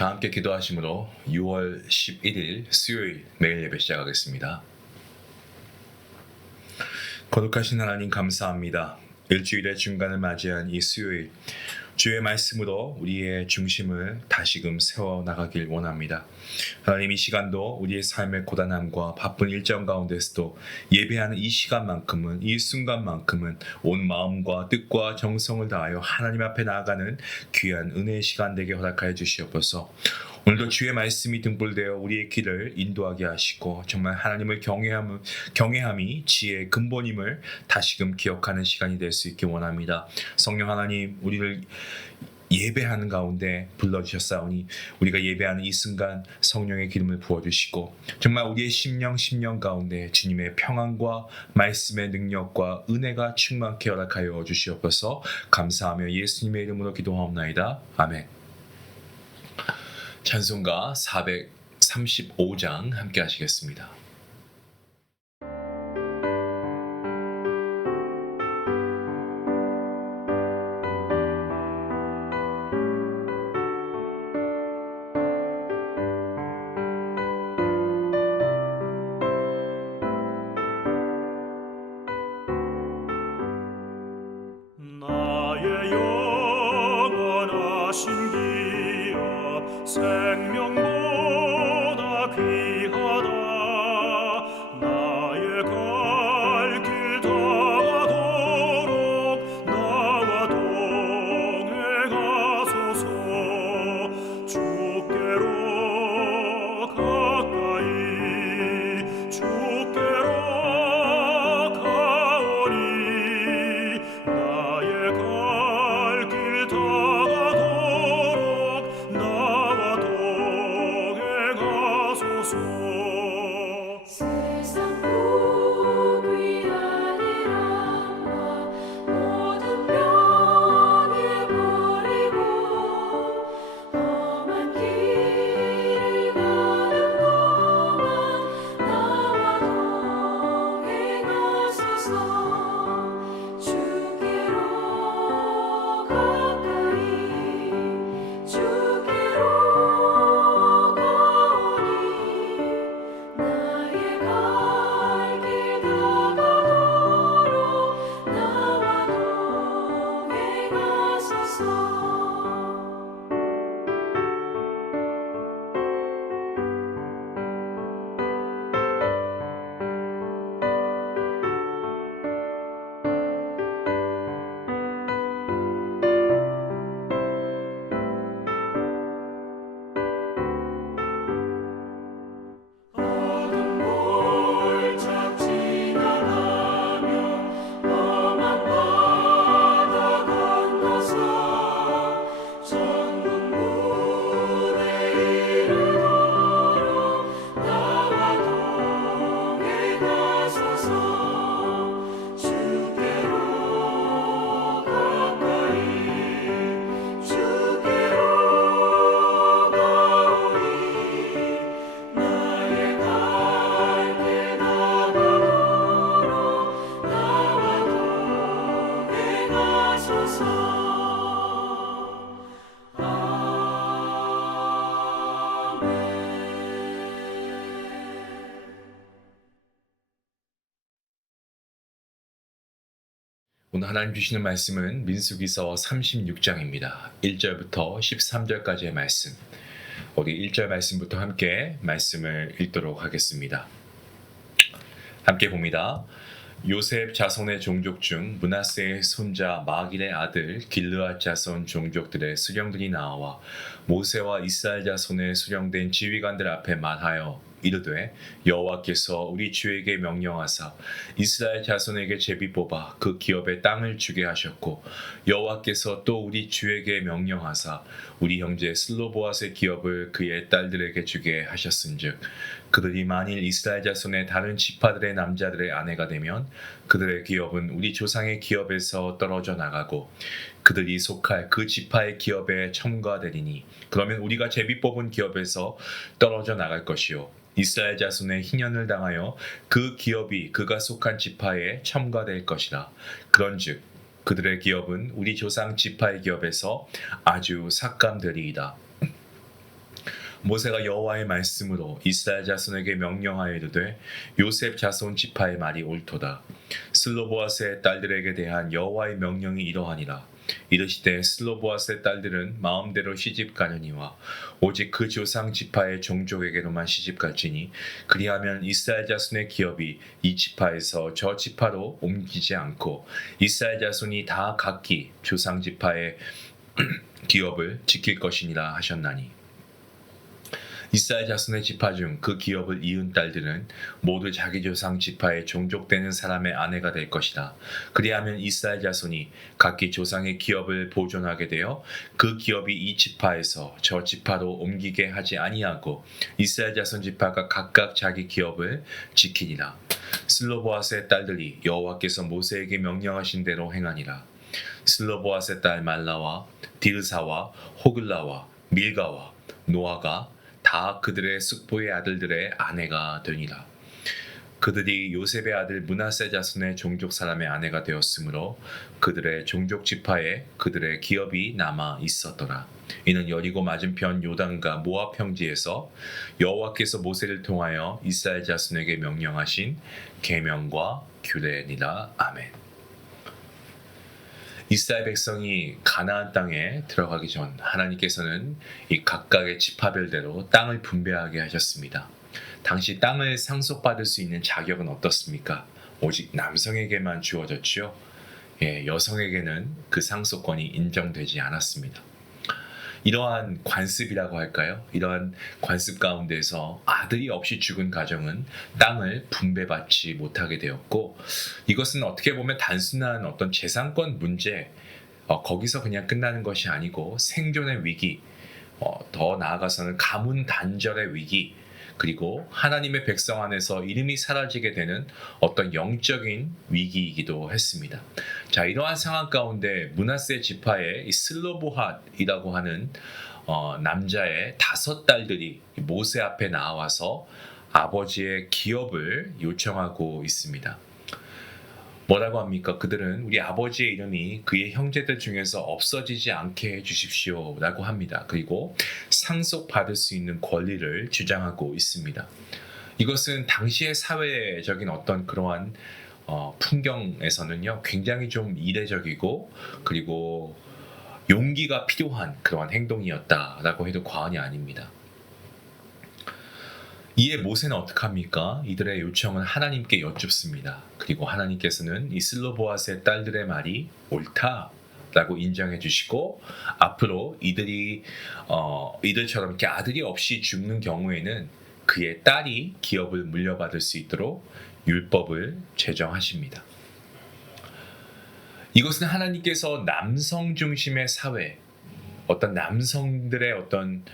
다 함께 기도하심으로 6월 11일 수요일 매일 예배 시작하겠습니다. 거룩하신 하나님 감사합니다. 일주일의 중간을 맞이한 이 수요일, 주의 말씀으로 우리의 중심을 다시금 세워나가길 원합니다. 하나님, 이 시간도 우리의 삶의 고단함과 바쁜 일정 가운데서도 예배하는 이 시간만큼은, 이 순간만큼은 온 마음과 뜻과 정성을 다하여 하나님 앞에 나아가는 귀한 은혜의 시간 되게 허락하여 주시옵소서. 오늘도 주의 말씀이 등불되어 우리의 길을 인도하게 하시고, 정말 하나님을 경외함이 지혜의 근본임을 다시금 기억하는 시간이 될 수 있게 원합니다. 성령 하나님, 우리를 예배하는 가운데 불러주셨사오니 우리가 예배하는 이 순간 성령의 기름을 부어주시고, 정말 우리의 심령 가운데 주님의 평안과 말씀의 능력과 은혜가 충만케 허락하여 주시옵소서. 감사하며 예수님의 이름으로 기도하옵나이다. 아멘. 찬송가 435장 함께 하시겠습니다. 나의 영원하신 기업 생명보다 귀하다. 나의 갈 길 다가도록 나와 동행하소서. 주께로 가까이 주께로 가오니 나의 갈 길 다가도록 나와 동행하소서. 세상 복 위하니라 모든 병에 버리고 험한 길을 가는 동안 나와 동행하소서. 주께로 가까이 주께로 가오니 나의 갈 길 다가도록 나와 동행하소서. 어둠 골짝 지나가며 험한 바다 건너서 천국 문에 이르도록 나와 동행하소서. 주께로 가까이 주께로 가오니 나의 갈 길 다가도록 나와 동행하소서. 오늘 하나님 주시는 말씀은 민수기서 36장입니다. 1절부터 13절까지의 말씀. 우리 1절 말씀부터 함께 말씀을 읽도록 하겠습니다. 함께 봅니다. 요셉 자손의 종족 중 므낫세의 손자 마길의 아들 길르앗 자손 종족들의 수령들이 나와 모세와 이스라엘 자손의 수령된 지휘관들 앞에 말하여 이르되, 여호와께서 우리 주에게 명령하사 이스라엘 자손에게 제비 뽑아 그 기업의 땅을 주게 하셨고, 여호와께서 또 우리 주에게 명령하사 우리 형제 슬로보앗의 기업을 그의 딸들에게 주게 하셨은즉, 그들이 만일 이스라엘 자손의 다른 지파들의 남자들의 아내가 되면 그들의 기업은 우리 조상의 기업에서 떨어져 나가고 그들이 속할 그 지파의 기업에 첨가되리니, 그러면 우리가 제비 뽑은 기업에서 떨어져 나갈 것이요 이스라엘 자손의 희년을 당하여 그 기업이 그가 속한 지파에 첨가될 것이라. 그런즉 그들의 기업은 우리 조상 지파의 기업에서 아주 삭감되리이다. 모세가 여호와의 말씀으로 이스라엘 자손에게 명령하여 이르되 요셉 자손 지파의 말이 옳도다. 슬로보아스의 딸들에게 대한 여호와의 명령이 이러하니라. 이르시되 슬로보아스의 딸들은 마음대로 시집 가느니와 오직 그 조상 지파의 종족에게로만 시집 갈지니 그리하면 이스라엘 자손의 기업이 이 지파에서 저 지파로 옮기지 않고 이스라엘 자손이 다 각기 조상 지파의 기업을 지킬 것이니라 하셨나니 이스라엘 자손의 지파 중 그 기업을 이은 딸들은 모두 자기 조상 지파에 종족되는 사람의 아내가 될 것이다. 그리하면 이스라엘 자손이 각기 조상의 기업을 보존하게 되어 그 기업이 이 지파에서 저 지파로 옮기게 하지 아니하고 이스라엘 자손 지파가 각각 자기 기업을 지키니라. 슬로보아스의 딸들이 여호와께서 모세에게 명령하신 대로 행하니라. 슬로보아스의 딸 말라와 디르사와 호글라와 밀가와 노아가 다 그들의 숙부의 아들들의 아내가 되니라. 그들이 요셉의 아들 므낫세 자손의 종족 사람의 아내가 되었으므로 그들의 종족 지파에 그들의 기업이 남아 있었더라. 이는 여리고 맞은편 요단과 모압 평지에서 여호와께서 모세를 통하여 이스라엘 자손에게 명령하신 계명과 규례니라. 아멘. 이스라엘 백성이 가나안 땅에 들어가기 전 하나님께서는 이 각각의 지파별대로 땅을 분배하게 하셨습니다. 당시 땅을 상속받을 수 있는 자격은 어떻습니까? 오직 남성에게만 주어졌죠. 여성에게는 그 상속권이 인정되지 않았습니다. 이러한 관습이라고 할까요? 이러한 관습 가운데서 아들이 없이 죽은 가정은 땅을 분배받지 못하게 되었고 이것은 어떻게 보면 단순한 어떤 재산권 문제 거기서 그냥 끝나는 것이 아니고 생존의 위기 더 나아가서는 가문 단절의 위기 그리고 하나님의 백성 안에서 이름이 사라지게 되는 어떤 영적인 위기이기도 했습니다. 자, 이러한 상황 가운데 므낫세 지파의 이 슬로보핫이라고 하는 남자의 5 딸들이 모세 앞에 나와서 아버지의 기업을 요청하고 있습니다. 뭐라고 합니까? 그들은 우리 아버지의 이름이 그의 형제들 중에서 없어지지 않게 해주십시오 라고 합니다. 그리고 상속받을 수 있는 권리를 주장하고 있습니다. 이것은 당시의 사회적인 어떤 그러한 풍경에서는요 굉장히 좀 이례적이고 그리고 용기가 필요한 그러한 행동이었다라고 해도 과언이 아닙니다. 이에 모세는 어떡합니까? 이들의 요청은 하나님께 여쭙습니다. 그리고 하나님께서는 이 슬로보아스의 딸들의 말이 옳다라고 인정해 주시고 앞으로 이들처럼 이렇게 아들이 없이 죽는 경우에는 그의 딸이 기업을 물려받을 수 있도록 율법을 제정하십니다. 이것은 하나님께서 남성 중심의 사회, 어떤 남성들의 어떤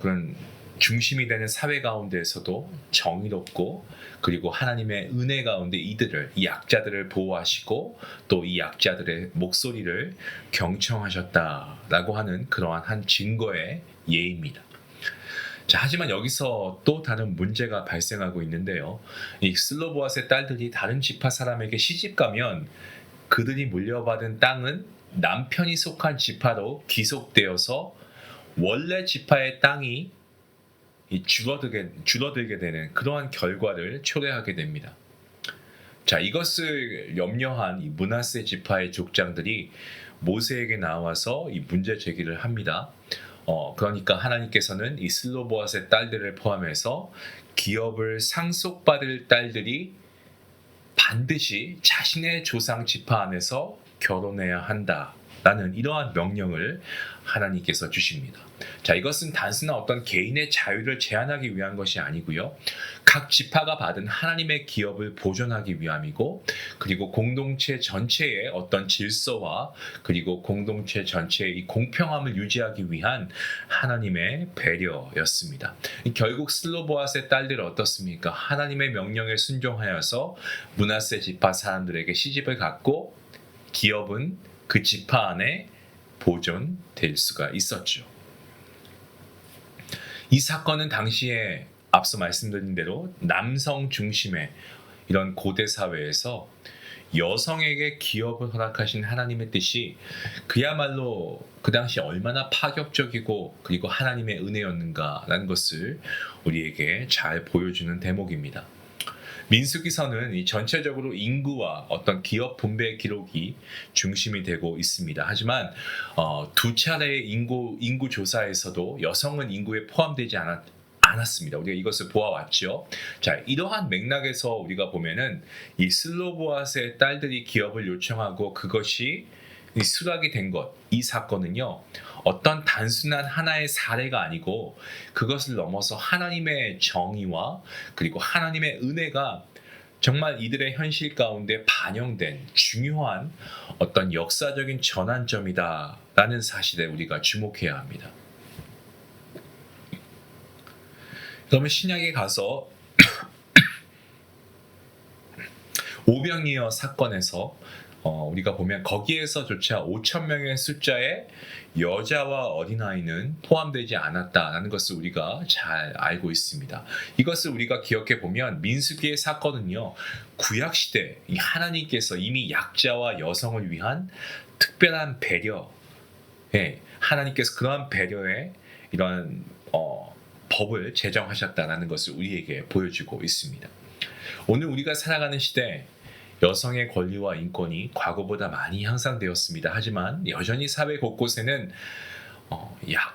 그런 중심이 되는 사회 가운데에서도 정의롭고 그리고 하나님의 은혜 가운데 이 약자들을 보호하시고 또 이 약자들의 목소리를 경청하셨다라고 하는 그러한 한 증거의 예입니다. 자, 하지만 여기서 또 다른 문제가 발생하고 있는데요. 이 슬로보아스의 딸들이 다른 지파 사람에게 시집가면 그들이 물려받은 땅은 남편이 속한 지파로 귀속되어서 원래 지파의 땅이 줄어들게 되는 그러한 결과를 초래하게 됩니다. 자, 이것을 염려한 이 므낫세 지파의 족장들이 모세에게 나와서 이 문제 제기를 합니다. 그러니까 하나님께서는 이 슬로보아스의 딸들을 포함해서 기업을 상속받을 딸들이 반드시 자신의 조상 지파 안에서 결혼해야 한다라는 이러한 명령을 하나님께서 주십니다. 자, 이것은 단순한 어떤 개인의 자유를 제한하기 위한 것이 아니고요. 각 지파가 받은 하나님의 기업을 보존하기 위함이고 그리고 공동체 전체의 어떤 질서와 그리고 공동체 전체의 이 공평함을 유지하기 위한 하나님의 배려였습니다. 결국 슬로보아스의 딸들은 어떻습니까? 하나님의 명령에 순종하여서 므낫세 지파 사람들에게 시집을 갖고 기업은 그 지파 안에 보존될 수가 있었죠. 이 사건은 당시에 앞서 말씀드린 대로 남성 중심의 이런 고대 사회에서 여성에게 기업을 허락하신 하나님의 뜻이 그야말로 그 당시 얼마나 파격적이고 그리고 하나님의 은혜였는가라는 것을 우리에게 잘 보여주는 대목입니다. 민수기서는 이 전체적으로 인구와 어떤 기업 분배 기록이 중심이 되고 있습니다. 하지만 두 차례의 인구 조사에서도 여성은 인구에 포함되지 않았습니다. 우리가 이것을 보아왔죠. 자, 이러한 맥락에서 우리가 보면은 이 슬로보아스의 딸들이 기업을 요청하고 그것이 이 수락이 된 것, 이 사건은요, 어떤 단순한 하나의 사례가 아니고 그것을 넘어서 하나님의 정의와 그리고 하나님의 은혜가 정말 이들의 현실 가운데 반영된 중요한 어떤 역사적인 전환점이다라는 사실에 우리가 주목해야 합니다. 그러면 신약에 가서 오병이어 사건에서 우리가 보면 거기에서조차 5천 명의 숫자에 여자와 어린아이는 포함되지 않았다라는 것을 우리가 잘 알고 있습니다. 이것을 우리가 기억해 보면 민수기의 사건은요, 구약 시대 하나님께서 이미 약자와 여성을 위한 특별한 배려, 하나님께서 그러한 배려에 이런 법을 제정하셨다는 것을 우리에게 보여주고 있습니다. 오늘 우리가 살아가는 시대, 여성의 권리와 인권이 과거보다 많이 향상되었습니다. 하지만 여전히 사회 곳곳에는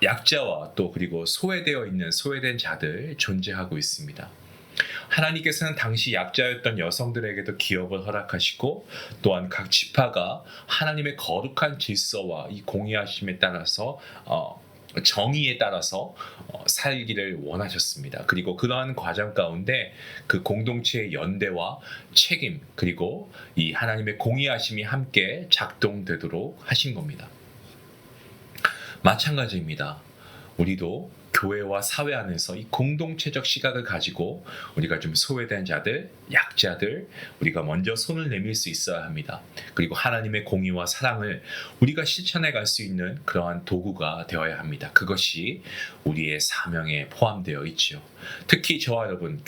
약자와 또 그리고 소외된 자들 존재하고 있습니다. 하나님께서는 당시 약자였던 여성들에게도 기업을 허락하시고 또한 각 지파가 하나님의 거룩한 질서와 이 공의하심에 따라서 정의에 따라서 살기를 원하셨습니다. 그리고 그러한 과정 가운데 그 공동체의 연대와 책임 그리고 이 하나님의 공의하심이 함께 작동되도록 하신 겁니다. 마찬가지입니다. 우리도 교회와 사회 안에서 이 공동체적 시각을 가지고 우리가 좀 소외된 자들, 약자들 우리가 먼저 손을 내밀 수 있어야 합니다. 그리고 하나님의 공의와 사랑을 우리가 실천해 갈 수 있는 그러한 도구가 되어야 합니다. 그것이 우리의 사명에 포함되어 있죠. 특히 저와 여러분,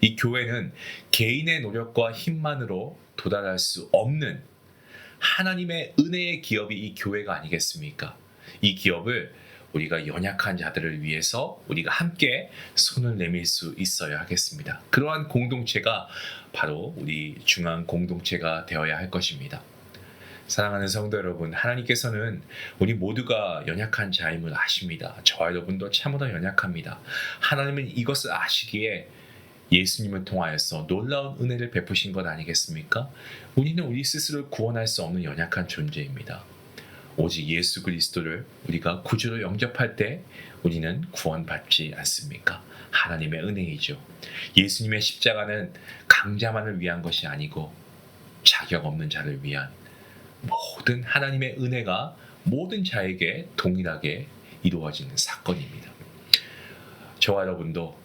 이 교회는 개인의 노력과 힘만으로 도달할 수 없는 하나님의 은혜의 기업이 이 교회가 아니겠습니까? 이 기업을 우리가 연약한 자들을 위해서 우리가 함께 손을 내밀 수 있어야 하겠습니다. 그러한 공동체가 바로 우리 중앙 공동체가 되어야 할 것입니다. 사랑하는 성도 여러분, 하나님께서는 우리 모두가 연약한 자임을 아십니다. 저와 여러분도 참으로 연약합니다. 하나님은 이것을 아시기에 예수님을 통하여서 놀라운 은혜를 베푸신 것 아니겠습니까? 우리는 우리 스스로 구원할 수 없는 연약한 존재입니다. 오직 예수 그리스도를 우리가 구주로 영접할 때 우리는 구원받지 않습니까? 하나님의 은혜이죠. 예수님의 십자가는 강자만을 위한 것이 아니고 자격 없는 자를 위한 모든 하나님의 은혜가 모든 자에게 동일하게 이루어지는 사건입니다. 저와 여러분도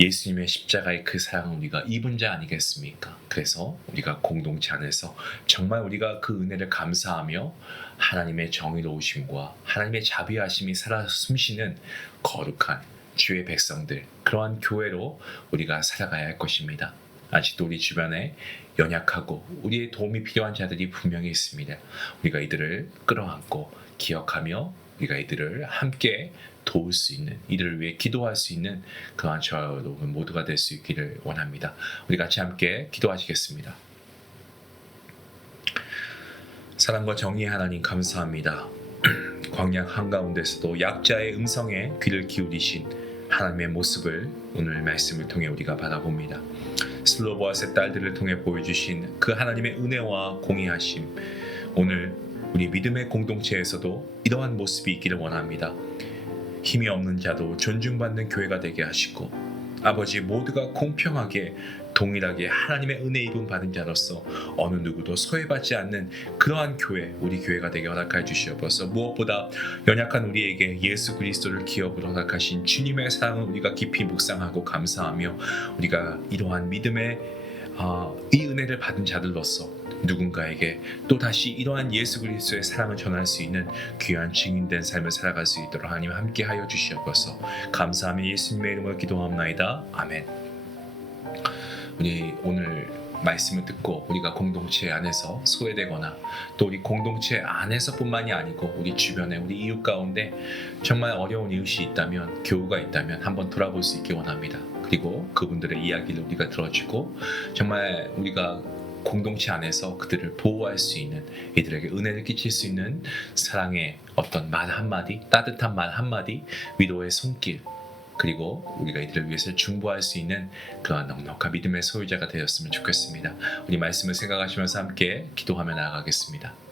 예수님의 십자가의 그 사랑을 우리가 입은 자 아니겠습니까? 그래서 우리가 공동체 안에서 정말 우리가 그 은혜를 감사하며 하나님의 정의로우심과 하나님의 자비하심이 살아 숨쉬는 거룩한 주의 백성들, 그러한 교회로 우리가 살아가야 할 것입니다. 아직도 우리 주변에 연약하고 우리의 도움이 필요한 자들이 분명히 있습니다. 우리가 이들을 끌어안고 기억하며 우리가 이들을 함께 도울 수 있는, 이들을 위해 기도할 수 있는 그러한 저와 여러분 모두가 될 수 있기를 원합니다. 우리 같이 함께 기도하시겠습니다. 사랑과 정의의 하나님 감사합니다. 광야 한가운데서도 약자의 음성에 귀를 기울이신 하나님의 모습을 오늘 말씀을 통해 우리가 바라봅니다. 슬로보아스의 딸들을 통해 보여주신 그 하나님의 은혜와 공의하심, 오늘 우리 믿음의 공동체에서도 이러한 모습이 있기를 원합니다. 힘이 없는 자도 존중받는 교회가 되게 하시고, 아버지 모두가 공평하게 동일하게 하나님의 은혜 입음 받은 자로서 어느 누구도 소외받지 않는 그러한 교회, 우리 교회가 되게 허락하여 주시옵소서. 무엇보다 연약한 우리에게 예수 그리스도를 기업으로 허락하신 주님의 사랑을 우리가 깊이 묵상하고 감사하며, 우리가 이러한 믿음의 이 은혜를 받은 자들로서 누군가에게 또다시 이러한 예수 그리스도의 사랑을 전할 수 있는 귀한 증인된 삶을 살아갈 수 있도록 하나님 함께하여 주시옵소서. 감사하며 예수님의 이름으로 기도하옵나이다. 아멘. 우리 오늘 말씀을 듣고 우리가 공동체 안에서 소외되거나 또 우리 공동체 안에서뿐만이 아니고 우리 주변에 우리 이웃 가운데 정말 어려운 이웃이 있다면, 교우가 있다면 한번 돌아볼 수 있기 원합니다. 그리고 그분들의 이야기를 우리가 들어주고 정말 우리가 공동체 안에서 그들을 보호할 수 있는, 이들에게 은혜를 끼칠 수 있는 사랑의 어떤 말 한마디, 따뜻한 말 한마디, 위로의 손길, 그리고 우리가 이들을 위해서 중보할 수 있는 그러한 넉넉한 믿음의 소유자가 되었으면 좋겠습니다. 우리 말씀을 생각하시면서 함께 기도하며 나아가겠습니다.